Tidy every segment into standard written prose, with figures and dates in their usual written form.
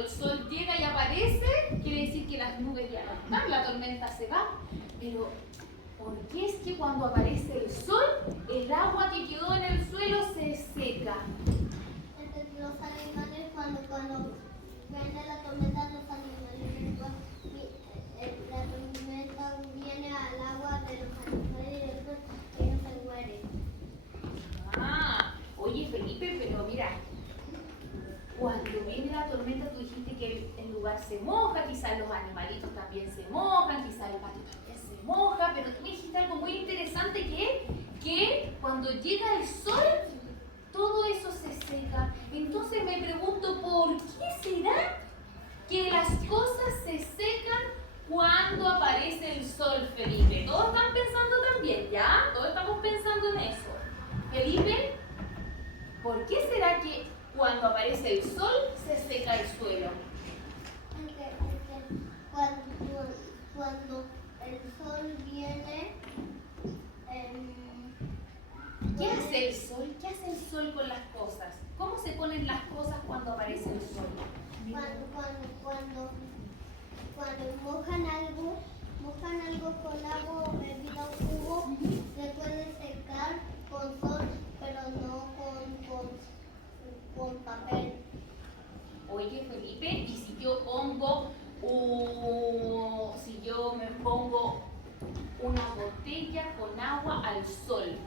cuando el sol llega y aparece, quiere decir que las nubes ya no están, la tormenta se va. Pero, ¿por qué es que cuando aparece el sol, el agua que quedó en el suelo se seca? Los animales cuando viene la tormenta, los animales, la tormenta viene al agua de los animales y después ellos se mueren. Ah, oye Felipe, pero mira, cuando viene la tormenta tú dijiste que el lugar se moja, quizás los animalitos también se mojan, quizás el patio también se moja, pero tú me dijiste algo muy interesante que cuando llega el sol, todo eso se seca. Entonces me pregunto, ¿por qué será que las cosas se secan cuando aparece el sol, Felipe? ¿Todos están pensando también, ya? Todos estamos pensando en eso. Felipe, ¿por qué será que cuando aparece el sol se seca el suelo? Cuando el sol viene, ¿Qué hace el sol? ¿Qué hace el sol con las cosas? ¿Cómo se ponen las cosas cuando aparece el sol? cuando mojan algo con agua o bebida o jugo, se puede secar con sol, pero no con papel. Oye Felipe, ¿y si yo me pongo una botella con agua al sol?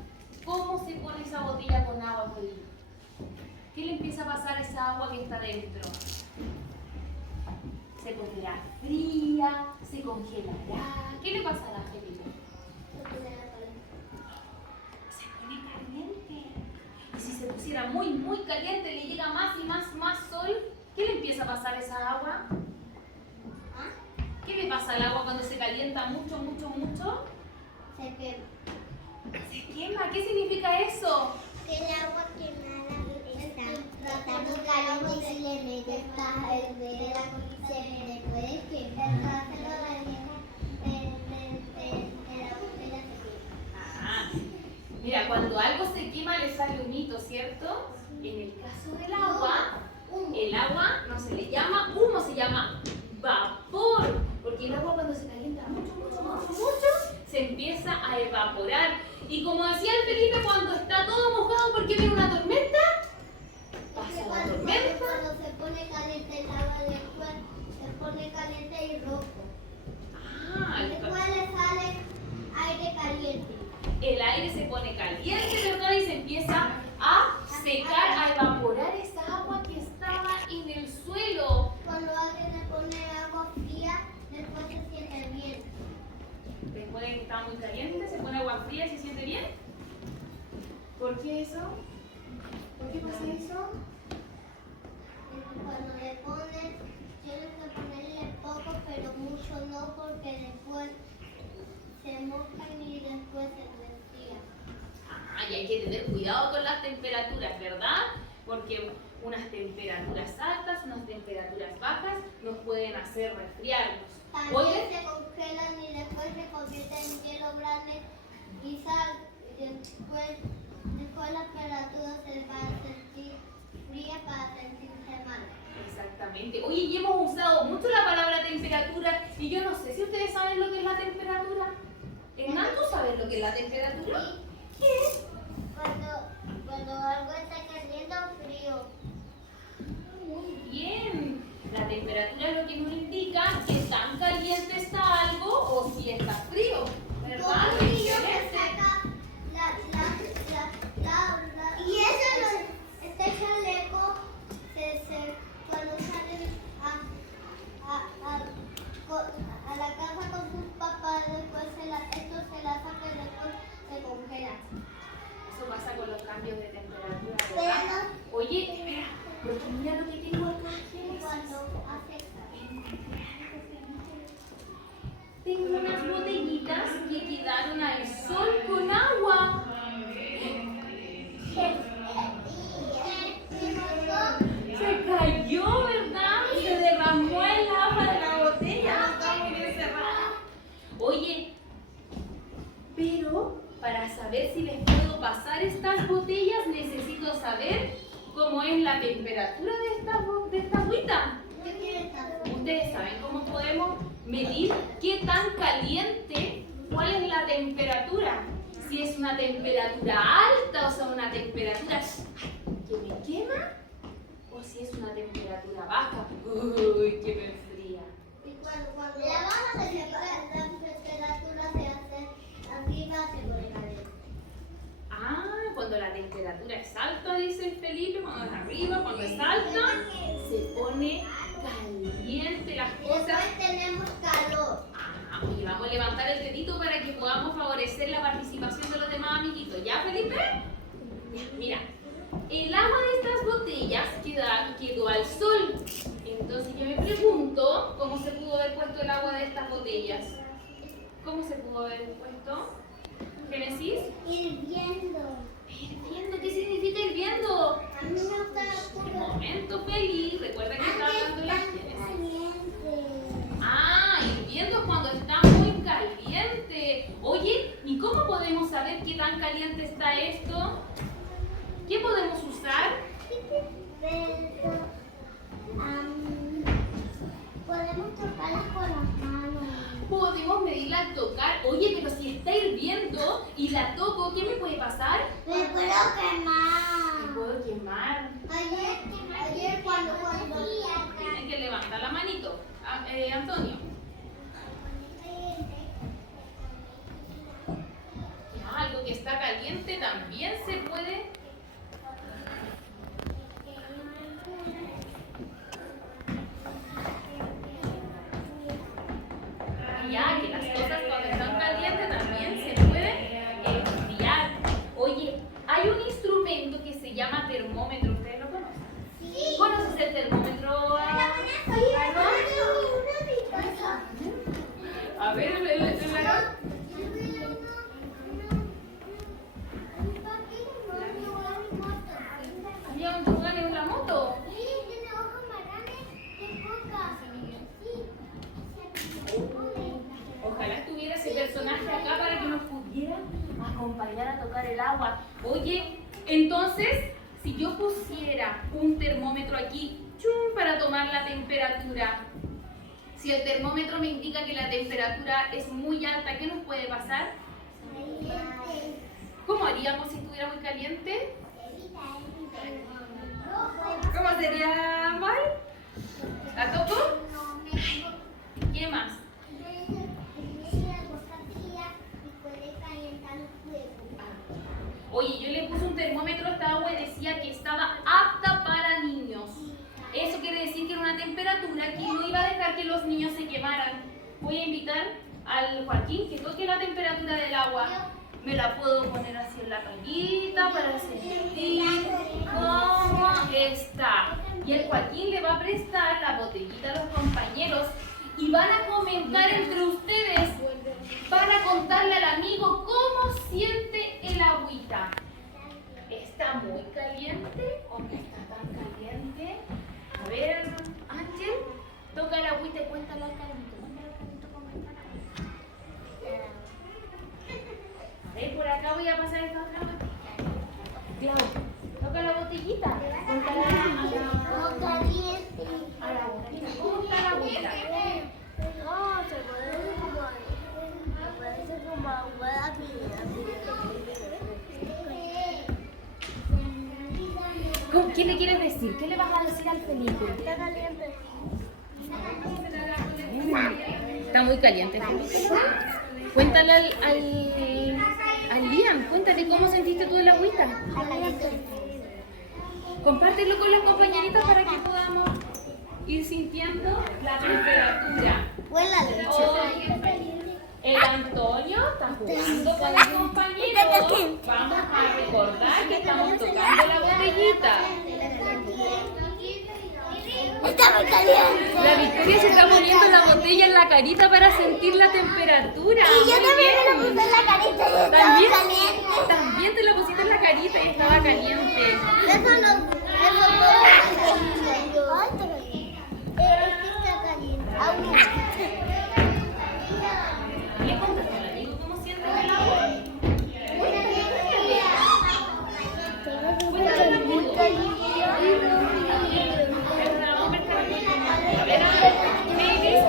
¿Cómo se pone esa botella con agua, Felipe? ¿Qué le empieza a pasar a esa agua que está dentro? ¿Se pondrá fría? ¿Se congelará? ¿Qué le pasará, Felipe? Se pone caliente. Y si se pusiera muy, muy caliente, le llega más y más sol, ¿qué le empieza a pasar a esa agua? ¿Qué le pasa al agua cuando se calienta mucho, mucho, mucho? Se quema. ¿Se quema? ¿Qué significa eso? Que el agua quemada está muy caliente y si le metes el dedo se le puede quemar. La botella se quema. Ah, mira, cuando algo se quema le sale humito, ¿cierto? En el caso del agua, el agua no se le llama humo, se llama vapor. Porque el agua cuando se calienta mucho, mucho, mucho, mucho, se empieza a evaporar. Y como decía el Felipe, cuando está todo mojado porque viene una tormenta, pasa la tormenta. Cuando se pone caliente el agua después se pone caliente y rojo. Después le sale aire caliente. El aire se pone caliente, ¿verdad? Y se empieza a secar, a evaporar esa agua que estaba en el suelo. Cuando alguien le pone agua fría, después se siente bien. Después de que está muy caliente, se pone agua fría y se siente bien. ¿Por qué eso? ¿Por qué pasa eso? Cuando le pones, tienes que ponerle poco, pero mucho no, porque después se mojan y después se resfría. Y hay que tener cuidado con las temperaturas, ¿verdad? Porque unas temperaturas altas, unas temperaturas bajas nos pueden hacer resfriarnos. También se congelan y después se convierten en hielo grande y sal. Y después la temperatura se va a sentir fría para sentirse mal. Exactamente. Oye, y hemos usado mucho la palabra temperatura y yo no sé si ustedes saben lo que es la temperatura. Hernán, ¿tú sabes lo que es la temperatura? ¿Qué es? Cuando algo está caliente o frío. Muy bien. La temperatura es lo que nos indica que tan caliente está algo o si está frío, ¿verdad? Todo frío que saca y eso este chaleco cuando salen a la casa con sus papás, después esto se la saca y después se congela. Eso pasa con los cambios de temperatura, ¿verdad? Oye, espera, porque mira lo que tengo acá. Cuando hace Tengo unas botellitas que quedaron al sol con agua. Se cayó, ¿verdad? Se derramó el agua de la botella. No está muy bien cerrada. Oye, pero para saber si les puedo pasar estas botellas necesito saber cómo es la temperatura de esta agüita. Yo quiero ¿saben cómo podemos medir qué tan caliente, cuál es la temperatura? Si es una temperatura alta, o sea, una temperatura que me quema, o si es una temperatura baja, uy, que me enfría. Y cuando la baja la temperatura se hace arriba, se pone caliente. Ah, cuando la temperatura es alta, dice el Felipe, cuando es arriba, cuando es alta, se pone caliente las cosas. Después tenemos calor. Ah, oye, vamos a levantar el dedito para que podamos favorecer la participación de los demás amiguitos. ¿Ya, Felipe? Ya, mira, el agua de estas botellas quedó al sol. Entonces yo me pregunto cómo se pudo haber puesto el agua de estas botellas. ¿Cómo se pudo haber puesto? ¿Génesis? Hirviendo. Hirviendo, ¿qué significa hirviendo? A mí me gusta la Un pura. momento feliz, recuerda que estaba hablando de la Génesis. Ah, hirviendo es cuando está muy caliente. Oye, ¿y cómo podemos saber qué tan caliente está esto? ¿Qué podemos usar? Podemos tocarlas con las manos. Podemos medirla al tocar. Oye, pero si está hirviendo y la toco, ¿qué me puede pasar? Me puedo Me quemar. puedo quemar. Ayer cuando Tienen que levantar la manito. Antonio. Algo que está caliente también se puede. Ya, que las cosas cuando están calientes también se pueden enfriar. Oye, hay un instrumento que se llama termómetro. ¿Ustedes lo conocen? Sí. ¿Conoces el termómetro? A ver, el varón. Había un tobogán en la moto. Ojalá estuviera ese personaje acá para que nos pudiera acompañar a tocar el agua. Oye, entonces, si yo pusiera un termómetro aquí, ¡chum!, para tomar la temperatura, si el termómetro me indica que la temperatura es muy alta, ¿qué nos puede pasar? ¿Cómo haríamos si estuviera muy caliente? ¿Cómo sería, Mal? ¿La toco? ¿Qué más? Oye, yo le puse un termómetro a esta agua y decía que estaba apta para niños. Eso quiere decir que era una temperatura que no iba a dejar que los niños se quemaran. Voy a invitar al Joaquín que toque la temperatura del agua. Me la puedo poner así en la carita para sentir cómo está. Y el Joaquín le va a prestar la botellita a los compañeros y van a comentar entre ustedes, van a contarle al amigo cómo siente el agüita. ¿Está muy caliente o no está tan caliente? A ver, Ángel, toca el agüita y cuéntale al Carlito. Cuéntale al Carlito cómo está el agüita. A ver, por acá voy a pasar esta otra botella. Clau, toca la botellita. Cuéntale a la botellita. ¿Cómo está la agüita? ¿Qué le quieres decir? ¿Qué le vas a decir al Felipe? Está caliente. Está muy caliente. Cuéntale al Liam, cuéntale cómo sentiste tú el agüita. Compártelo con las compañeritas para que podamos ir sintiendo la temperatura. Huélale. El Antonio está jugando con los compañeros. Vamos a recordar que estamos tocando la botellita. Está muy caliente. La Victoria se está poniendo la botella en la carita para sentir la temperatura. Y yo Muy también me la bien. puse en la carita y estaba ¿También? caliente. También te la pusiste en la carita y estaba caliente. Eso no. Eso no. Ay, está caliente. Está caliente. Aún. ¿Le contaste al amigo cómo sientes el agua? A ver, babies.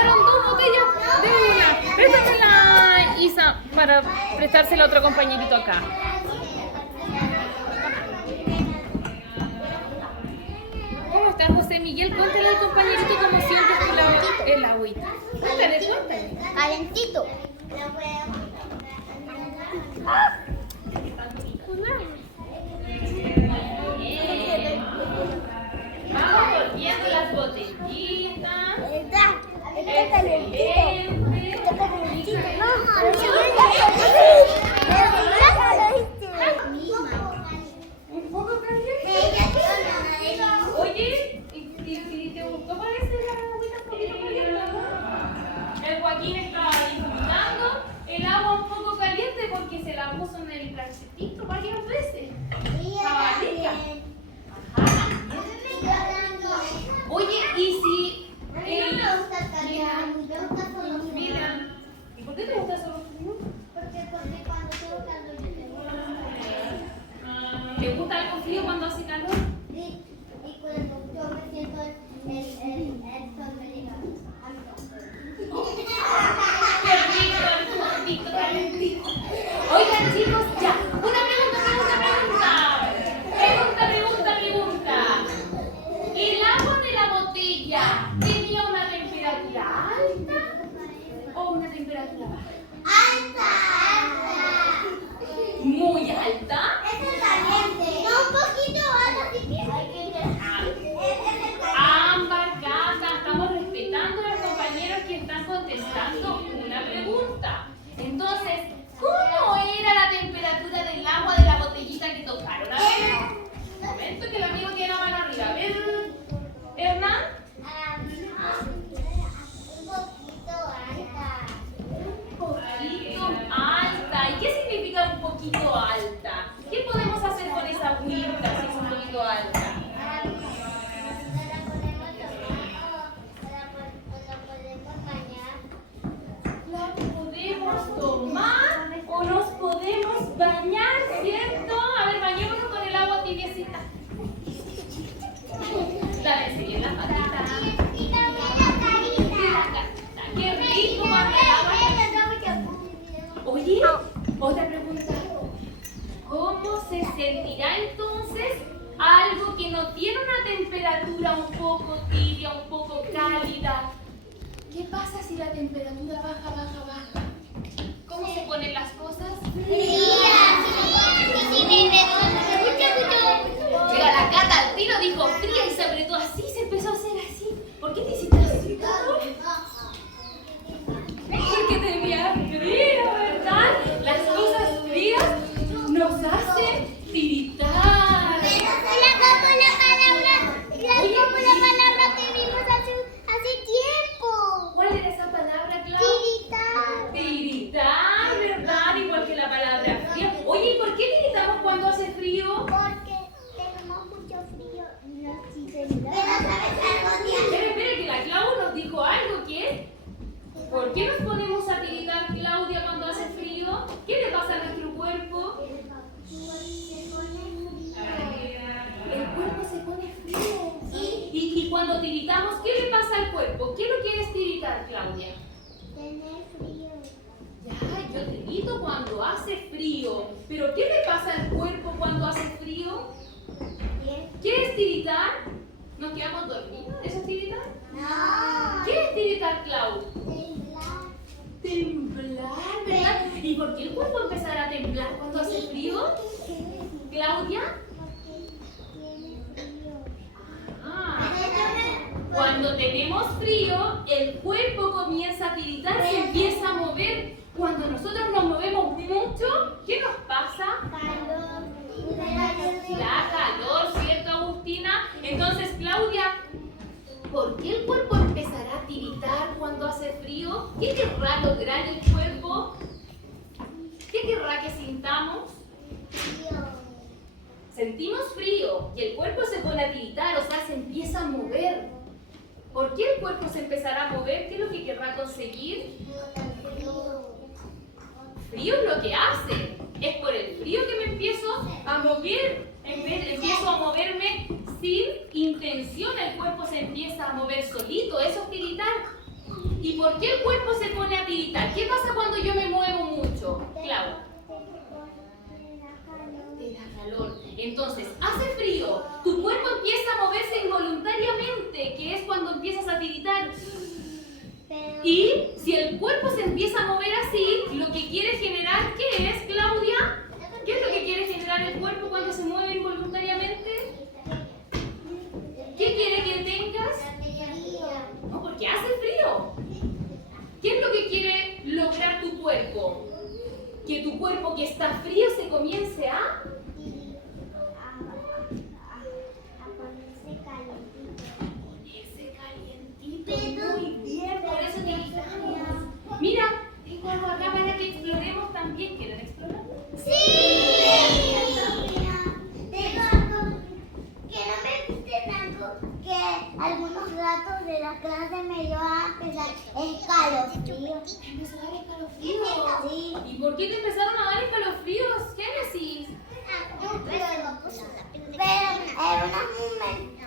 quedaron 2 botellas de una. Préstamela, Isa, para prestársela a otro compañerito acá. ¿Cómo estás, José Miguel? Cuéntale al compañerito cómo sientes tú el agüita. Cuéntale. Calentito. Vamos volviendo las botellitas. Está calentito. Está calentito. Un poco caliente. Oye, ¿y te gustó parece la agüita un poquito caliente? El Joaquín estaba disfrutando el agua un poco caliente porque se la puso en el calcetito varias veces. Estaba rica. Ajá. Oye, ¿y si mira, ¿y por qué te gusta solo frío? ¿Te gusta algo frío cuando hace calor? Y cuando yo me siento el sol me llega a ¡Qué rico el fondito calentito! Oigan, chicos, ya. Una pregunta. ¿El agua de la botella tenía una temperatura alta o una temperatura baja? ¿Muy alta? un poquito alto si Ambas gatas, estamos respetando a los compañeros que están contestando una pregunta. Entonces, ¿cómo era la temperatura del agua de la botellita que tocaron? A ver, un momento que el amigo tiene la mano arriba. A ver, Hernán. Poquito alta. ¿Y qué significa un poquito alta? ¿Qué podemos hacer con esa agüita si es un poquito alta? La podemos tomar o nos podemos bañar, ¿cierto? A ver, bañémonos con el agua tibiecita. Dale, seguir la patita. Qué rico cuando el agua está. Oye, otra pregunta. ¿Cómo se sentirá entonces algo que no tiene una temperatura un poco tibia, un poco cálida? ¿Qué pasa si la temperatura baja? ¿Cómo se ponen las cosas? Mira, la Cata al tiro dijo fría y se apretó así, se empezó a hacer así. ¿Por qué te hiciste así? Porque tenía frío, ¿verdad? Las cosas frías nos hacen tiritar. ¿Cuál era esa palabra, Clau? Tiritar, ¿verdad? Igual que la palabra frío. Oye, ¿y por qué tiritamos cuando hace frío? Espera, que la Clau nos dijo algo, ¿qué? ¿Por qué nos ponemos a tiritar, Claudia, cuando hace frío? ¿Qué le pasa a nuestro cuerpo? El cuerpo se pone frío. Y cuando tiritamos, ¿qué le pasa al cuerpo? ¿Qué lo quieres tiritar, Claudia? Ya, yo tirito cuando hace frío. ¿Pero qué le pasa al cuerpo cuando hace frío? ¿Qué es tiritar? ¿Nos quedamos dormidos? ¿Eso es tiritar? ¿Qué es tiritar, Clau? Temblar, ¿verdad? ¿Y por qué el cuerpo empezará a temblar cuando hace frío? ¿Claudia? Cuando tenemos frío, el cuerpo comienza a tiritar, se empieza a mover. Cuando nosotros nos movemos mucho, ¿qué nos pasa? Da calor, ¿cierto, Agustina? Entonces, Claudia, ¿por qué el cuerpo empezará a tiritar cuando hace frío? ¿Qué querrá lograr el cuerpo? ¿Qué querrá que sintamos? Sentimos frío y el cuerpo se pone a tiritar, o sea, se empieza a mover. ¿Por qué el cuerpo se empezará a mover? ¿Qué es lo que querrá conseguir? Frío es lo que hace. Es por el frío que me empiezo a mover. Empiezo a moverme sin intención. El cuerpo se empieza a mover solito. Eso es tiritar. ¿Y por qué el cuerpo se pone a tiritar? ¿Qué pasa cuando yo me muevo mucho? Clau. Te da calor. Entonces, hace frío, tu cuerpo empieza a moverse involuntariamente, que es cuando empiezas a tiritar. Y si el cuerpo se empieza a mover así, lo que quiere generar, ¿qué es, Claudia? ¿Qué es lo que quiere generar el cuerpo cuando se mueve involuntariamente? ¿Qué quiere que tengas? No, porque hace frío. ¿Qué es lo que quiere lograr tu cuerpo? Que tu cuerpo que está frío se comience a ponerse calientito. Muy bien, por eso utilizamos. Mira, tengo algo acá para que exploremos también. ¿Quieren explorar? Sí. Tengo algo que no me guste tanto, que algunos ratos de la clase me dio a empezar escalofrío. ¿Te empezó a dar escalofrío? Sí. ¿Y por qué te empezaron a dar escalofríos, Génesis?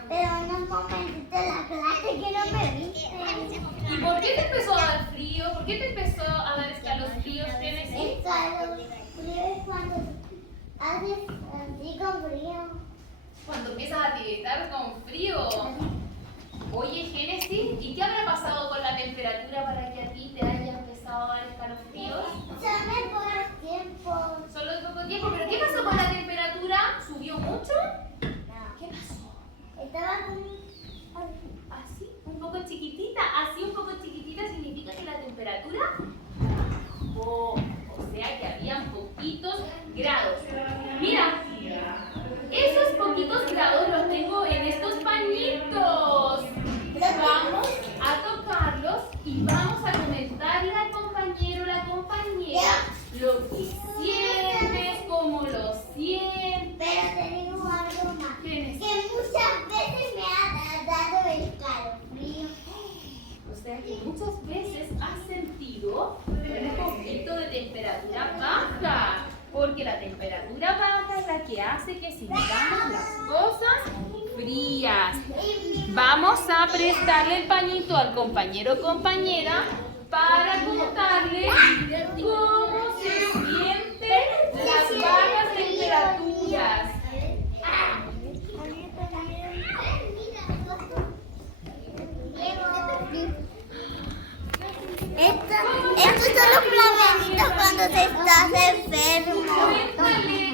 Pero en unos momentitos de la clase que no me viste. ¿Y por qué te empezó a dar frío? ¿Por qué te empezó a dar escalofríos, Génesis? Escalofrío es cuando haces así con frío. Cuando empiezas a tiritar con frío. Oye, Génesis, ¿y qué habrá pasado con la temperatura para que a ti te haya empezado a dar escalofríos? Son de poco tiempo. Solo de poco tiempo, ¿pero qué pasó con la temperatura? ¿Subió mucho? No. ¿Qué pasó? Estaba como ¿Así? ¿Un poco chiquitita? ¿Así un poco chiquitita significa que la temperatura bajó? O sea que habían poquitos grados. Mira, esos poquitos grados los tengo en estos pañitos. Vamos a tocarlos y vamos a comentarle al compañero o la compañera lo que sientes, cómo lo sientes. Pero te digo algo más. ¿Quién es? Que muchas veces me ha dado escalofrío. O sea que muchas veces has sentido un poquito de temperatura baja, porque la temperatura baja es la que hace que sintamos las cosas frías. Vamos a prestarle el pañito al compañero o compañera para contarle cómo se sienten las bajas temperaturas. Estos son los flamenitos cuando te estás enfermo.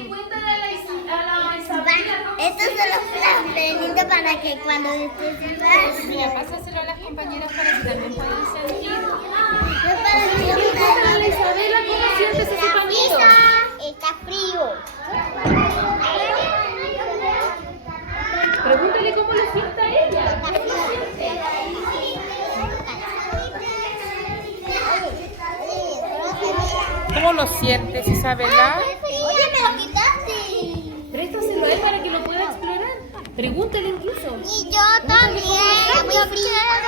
Cuéntale a la Isabela. Estos son los flamenitos para que cuando estés enfermo. Mira, pásaselo a las compañeras para que también puedan sentir. Para Cuéntale a Isabela cómo sientes ese pañito. Está frío. Pregúntale cómo lo siente a ella. ¿Cómo lo siente? ¿Cómo lo sientes, Isabela? Oye, me lo quitaste. Préstaselo a él para que lo pueda explorar. Pregúntale incluso. Y yo también. Yo quiero.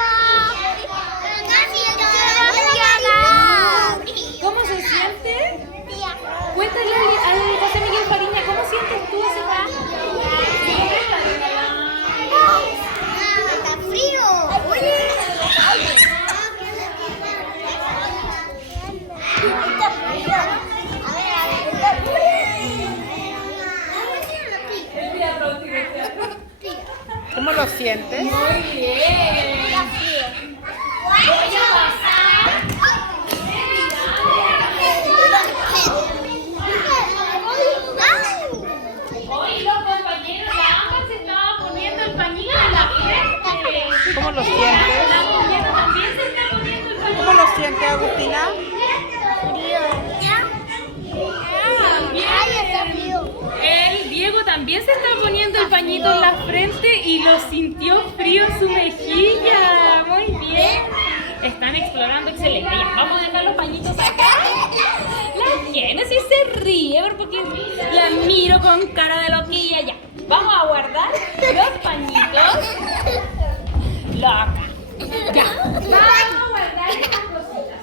¿Cómo se siente? Cuéntale al José Miguel Fariña, ¿cómo sientes tú ese paño? Está frío. Oye. Está frío. A ver. ¿Cómo lo sientes? Muy bien. Está frío. Voy a pasar. Hoy los compañeros de ambas se estaban poniendo el pañito en la frente. ¿Cómo lo sientes? La compañera también se está poniendo el pañito. ¿Cómo lo sientes, Agustina? El Diego también se está poniendo el pañito en la frente y lo sintió frío en su mejilla. Muy bien. Están explorando excelente. Ya, vamos a dejar los pañitos acá. La Génesis se ríe porque la miro con cara de loquilla. Ya, vamos a guardar los pañitos. Loca. Ya, vamos a guardar estas cositas.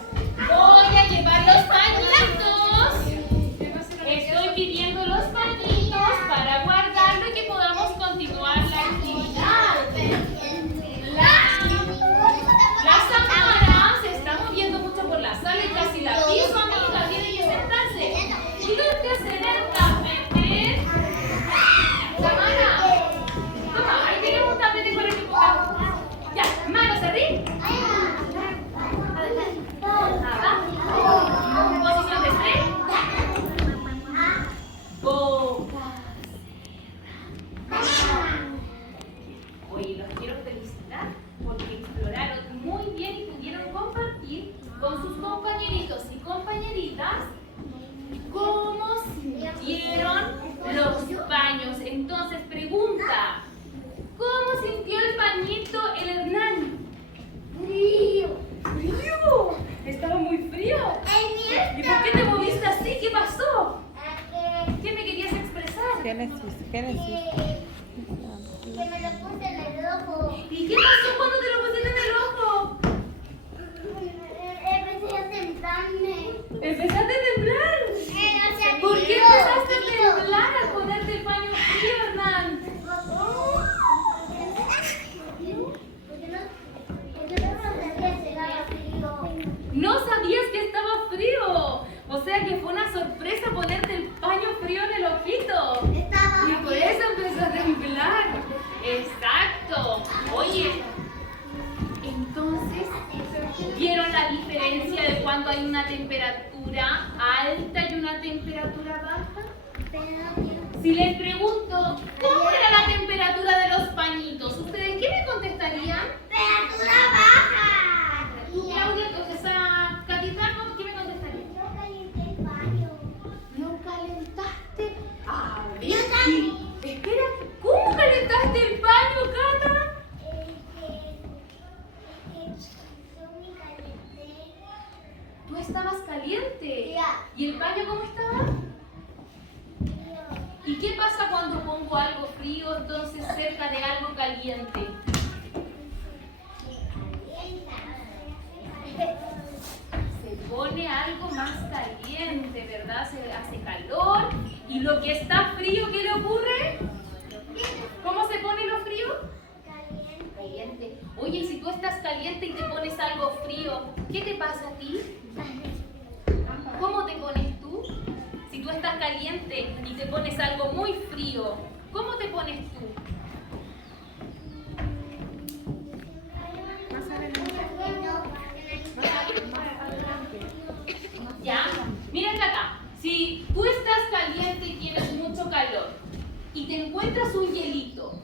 Voy a llevar los pañitos. Estoy pidiendo los pañitos para guardarlo y que podamos continuar la actividad. La Samara se está con sus compañeritos y compañeritas cómo sintieron los paños. Entonces pregunta, ¿cómo sintió el pañito el Hernán? Frío. ¡Frío! Estaba muy frío. ¿Y por qué te moviste así? ¿Qué pasó? ¿Qué me querías expresar? Génesis, Génesis. Que me lo puse en el ojo. ¿Y qué pasó cuando te lo pusiste en el ojo? Empecé a sentarme. ¿Empezaste a temblar? ¿Por qué empezaste a temblar al ponerte el paño frío, Hernán? No sabías que estaba frío. O sea que fue una sorpresa ponerte el paño frío en el ojito. Y por eso empezó a temblar. Exacto. Oye, entonces, ¿vieron la diferencia de cuando hay una temperatura alta y una temperatura baja? Si les pregunto, ¿cómo era la temperatura de los pañitos? ¿Ustedes qué me contestarían? Temperatura baja. Claudia, esa Catita, ¿qué me contestaría? Yo calenté el baño. ¿No calentaste? A ver, Yo también. espera, ¿cómo calentaste el paño, Cata? Yo me calenté. Tú estabas caliente. Ya. ¿Y el paño cómo estaba? ¿Y qué pasa cuando pongo algo frío entonces cerca de algo caliente? Se pone algo más caliente, ¿verdad? Se hace calor. ¿Y lo que está frío, qué le ocurre? ¿Cómo se pone lo frío? Caliente. Oye, y si tú estás caliente y te pones algo frío, ¿qué te pasa a ti? ¿Cómo te pones tú? Si tú estás caliente y te pones algo muy frío, ¿cómo te pones tú? ¿Ya? Mira acá, si tú estás caliente y tienes mucho calor y te encuentras un hielito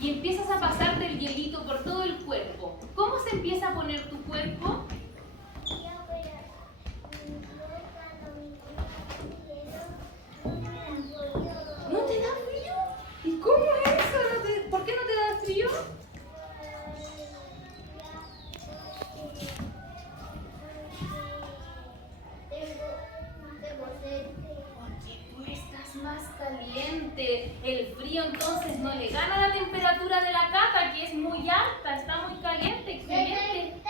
y empiezas a pasarte el hielito por todo el cuerpo, ¿cómo se empieza a poner tu cuerpo? ¿No te da frío? ¿Y cómo es eso? ¿Por qué no te da frío? Oye, tú estás más caliente. El frío entonces no le gana la temperatura de la Cata, que es muy alta, está muy caliente, excelente.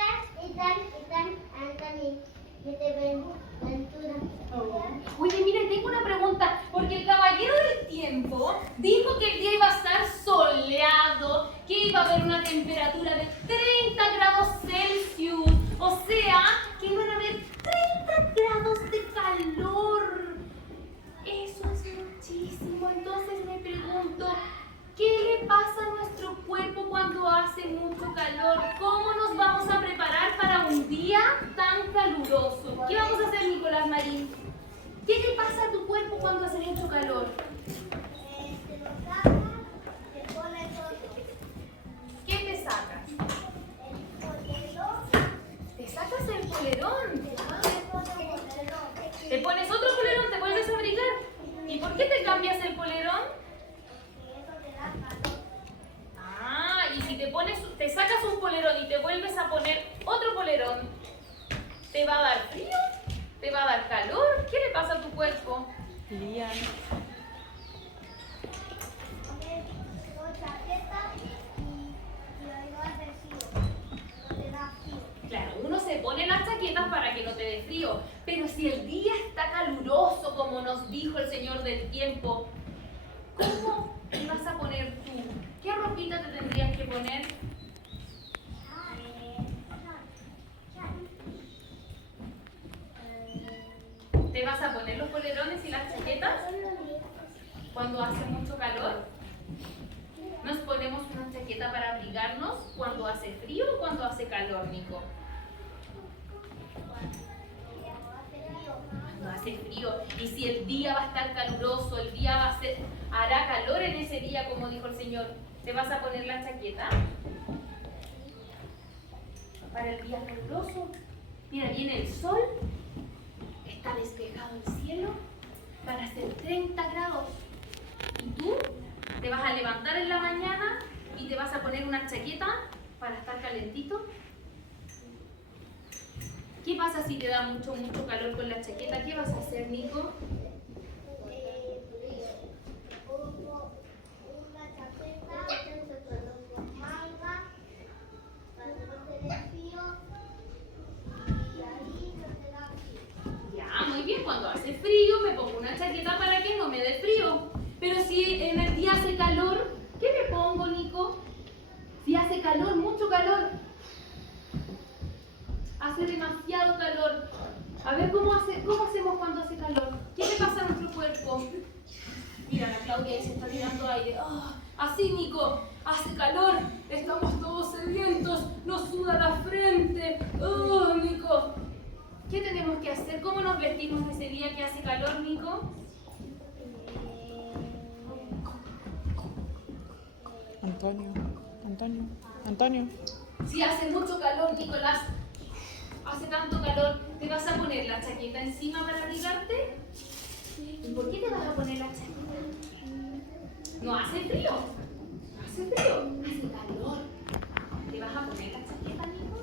Oye, mire, tengo una pregunta, porque el caballero del tiempo dijo que el día iba a estar soleado, que iba a haber una temperatura de 30 grados Celsius, o sea, que iban a haber 30 grados de calor. Eso es muchísimo. Entonces me pregunto, ¿qué le pasa a nuestro cuerpo cuando hace mucho calor? ¿Cómo nos vamos a preparar para un día tan caluroso? ¿Qué vamos a hacer, Nicolás Marín? ¿Qué le pasa a tu cuerpo cuando hace mucho calor? ¿Qué te sacas? ¿Te sacas el polerón? ¿Te pones otro polerón? ¿Te vuelves a abrigar? ¿Y por qué te cambias el polerón? Ah, y si te sacas un polerón y te vuelves a poner otro polerón, ¿te va a dar frío? ¿Te va a dar calor? ¿Qué le pasa a tu cuerpo? Lian. Claro, uno se pone las chaquetas para que no te dé frío, pero si el día está caluroso, como nos dijo el Señor del tiempo, ¿cómo te vas a poner tú? ¿Qué ropita te tendrías que poner? ¿Te vas a poner los polerones y las chaquetas cuando hace mucho calor? ¿Nos ponemos una chaqueta para abrigarnos cuando hace frío o cuando hace calor, Nico? Cuando hace frío. Y si el día va a estar caluroso, el día hará calor en ese día, como dijo el Señor, ¿te vas a poner la chaqueta? Para el día caluroso. Mira, viene el sol, está despejado el cielo, van a ser 30 grados. Y tú te vas a levantar en la mañana y te vas a poner una chaqueta para estar calentito. ¿Qué pasa si te da mucho calor con la chaqueta? ¿Qué vas a hacer, Nico? Pongo una chaqueta, entonces coloco manga, para que no te dé frío, y ahí no te da frío. Ya, muy bien, cuando hace frío me pongo una chaqueta para que no me dé frío. Pero si en el día hace calor, ¿qué me pongo, Nico? Si hace calor, mucho calor. Hace demasiado calor. A ver, ¿cómo hacemos cuando hace calor? ¿Qué le pasa a nuestro cuerpo? Mira, la Claudia ahí se está tirando aire. Oh, así, Nico, hace calor, estamos todos sedientos, nos suda la frente. Oh, Nico, ¿qué tenemos que hacer? ¿Cómo nos vestimos ese día que hace calor, Nico? Antonio. Si hace mucho calor, Nicolás, hace tanto calor, ¿te vas a poner la chaqueta encima para abrigarte? ¿Y por qué te vas a poner la chaqueta? No hace frío, hace calor. ¿Te vas a poner la chaqueta, Nico?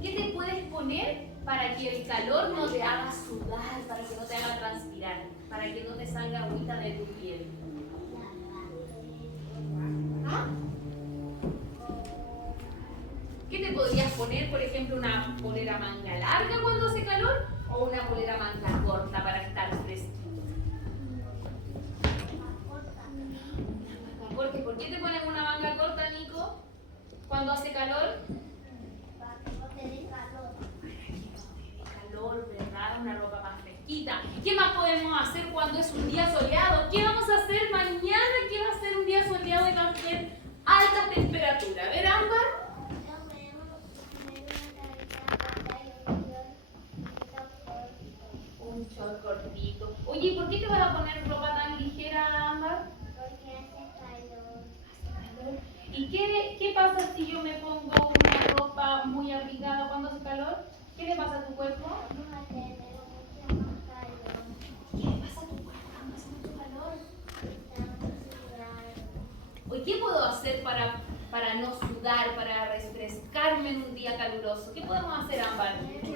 ¿Qué te puedes poner para que el calor no te haga sudar, para que no te haga transpirar, para que no te salga agüita de tu piel? ¿Ah? ¿Qué te podrías poner, por ejemplo, una polera manga larga cuando hace calor o una polera manga corta para estar fresquito? Manga corta. ¿Por qué te pones una manga corta, Nico, cuando hace calor? Para que no te dé calor. Calor, ¿verdad? Una ropa más fresquita. ¿Qué más podemos hacer cuando es un día soleado? ¿Qué vamos a hacer mañana? ¿Qué va a ser un día soleado y va a tener alta temperatura? A ver, Ámbar. Un short cortito. Oye, ¿y por qué te vas a poner ropa tan ligera, Ámbar? Porque hace calor. Hace calor. ¿Y qué pasa si yo me pongo una ropa muy abrigada cuando hace calor? ¿Qué le pasa a tu cuerpo? Vamos a tener mucho más calor. ¿Qué le pasa a tu cuerpo cuando hace mucho calor? Estamos sudando. Oye, ¿qué puedo hacer para no sudar, para refrescarme en un día caluroso? ¿Qué podemos hacer, Ámbar? Ponerme